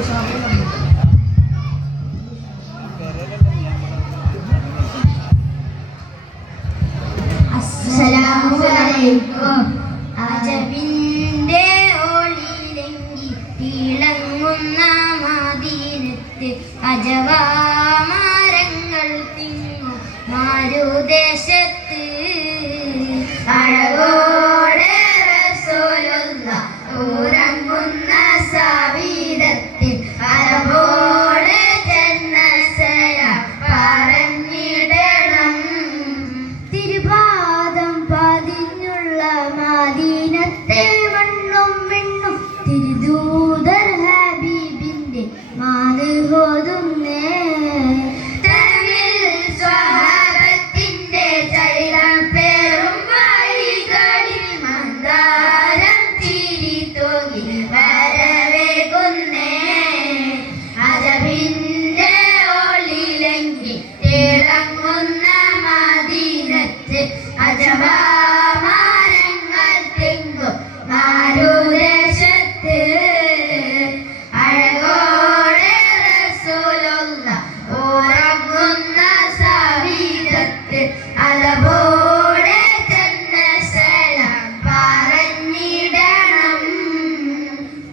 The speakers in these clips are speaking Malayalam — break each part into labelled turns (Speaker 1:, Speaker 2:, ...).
Speaker 1: Gusto namin.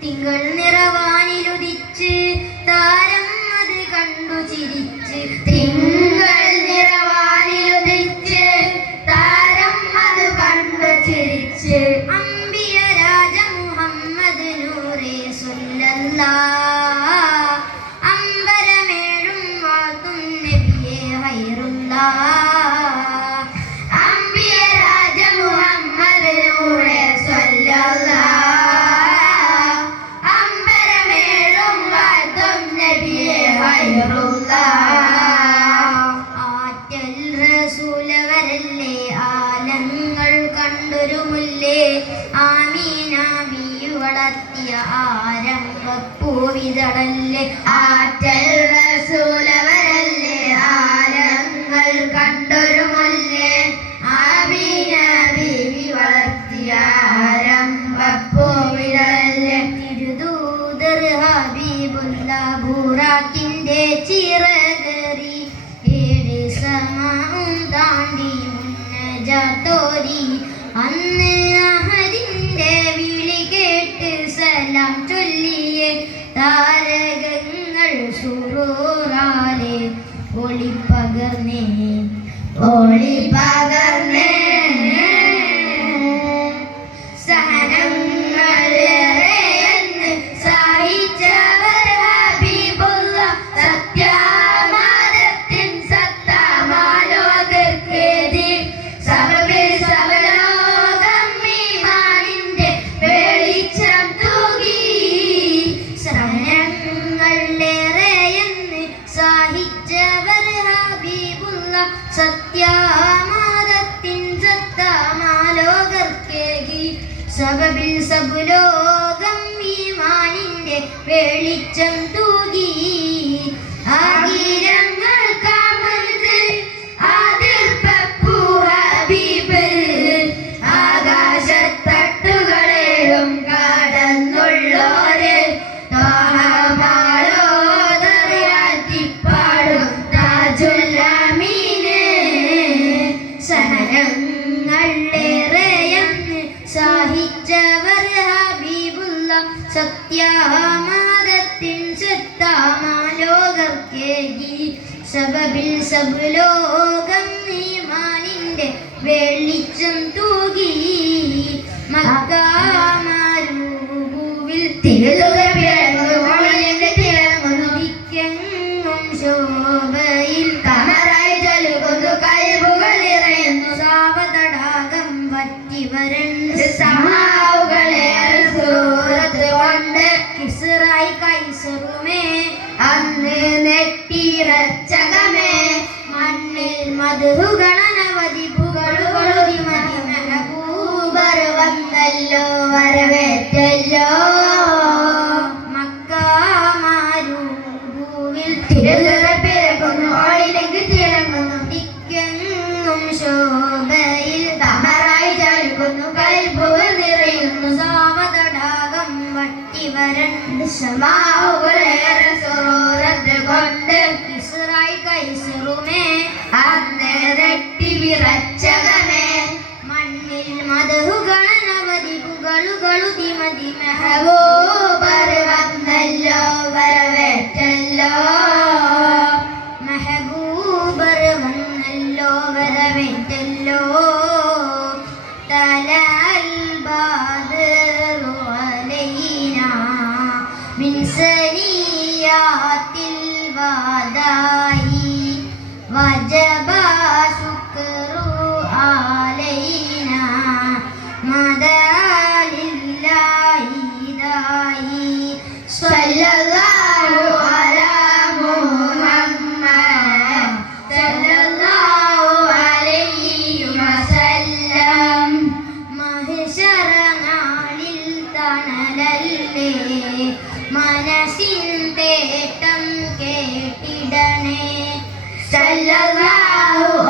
Speaker 1: തിങ്കൾ നിറവാനിലുദിച്ച് താരം അത് കണ്ടു ചിരിച്ച്. തിങ്കൾ നിറവാനിലുദിച്ച് താരം അത് കണ്ടു ചിരിച്ച്. അമ്പിയ രാജ മുഹമ്മദ് നൂറേ സുല്ലല്ലാ ആരംഭപ്പൂവിതടല്ലേ ആറ്റൽ റസൂലവരല്ലേ? ആലങ്ങൾ കണ്ടൊരു മുല്ലേ? ആമീന ബിവി വളർത്തിയ ആരംഭപ്പൂവിതടല്ലേ തിരുദൂതർ ഹബീബുല്ല ബൂറാക്കിന്റെ ചിറകറി ഏഴ് സമാവും താണ്ടി മുന്നജാത്തോരി അന്ന് അഹദിന്റെ വിളി കേട്ട് സലാം താരകങ്ങൾ സുറൂറാലെ ഒളിപ്പകർന്നേ. ഒളിപ്പകർന്നേ സത്യാമാരത്തിൻ സത്താമാലോകർക്കേകി സബബിൽ സബുലോകം നീമാനിന്റെ വെളിച്ചം തൂകി. മക്കാമാരൂവിൽ തിരുതുകപ്പിഴങ്ങും തിളങ്ങുന്നു ശോഭയിൽ കൈസറുമേ അന്ന് നെട്ടിറച്ചകമേ മണ്ണിൽ മധുകളനവധി പുകളുകളൊരു മതി. മെഹബൂബർ വന്നല്ലോ വരവേറ്റല്ലോ. തിക്കെങ്ങും ശോഭയിൽ നിറയുന്നു സാമതടാകം വട്ടി വരണ്ട് സമാവുകളേറെ കൈസറുമേ അന്ന് illallah